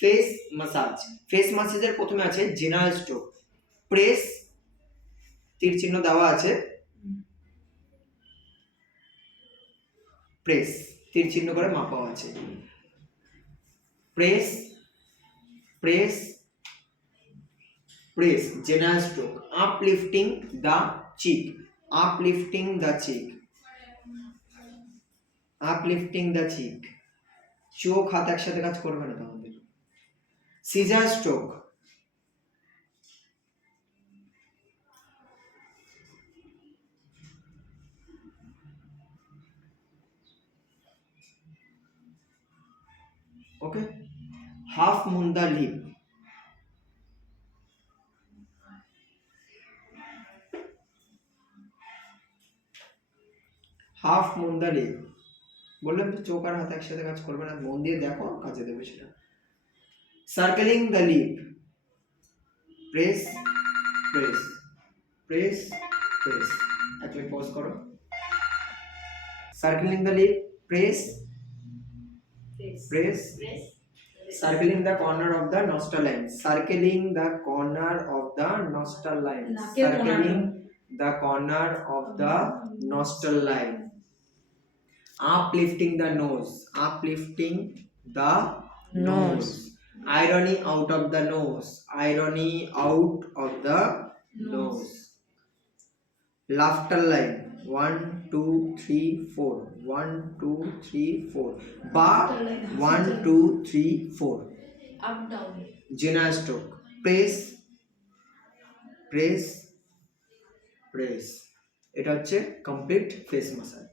Face massage. Face মাসাজের প্রথমে আছে জেনারেল স্ট্রোক। প্রেস, তীর চিহ্ন দেওয়া আছে, প্রেস তীর চিহ্ন করে মাপাও আছে। Press press press general stroke. Uplifting the cheek, uplifting the cheek, uplifting the cheek. চোখ হাত একসাথে কাজ করবে না তোমাদের। Scissor stroke, okay. Half moon the lip, half moon the lip. বললাম তো চোখ আর হাত একসাথে কাজ করবে না, মন দিয়ে দেখো কাজে দেবে সেটা। Circling the lip, press press press press. এক মিনিট পজ করো। Circling the lip, press press, circling the corner of the nostril line, circling the corner of the nostril line, circling the corner of the nostril line. Uplifting the nose, uplifting the nose. Irony out of the nose, irony out of the nose. Laughter line, 1 2 3 4, 1 2 3 4, ba 1 2 3 4, up down. General stroke, press press press। এটা হচ্ছে complete face massage.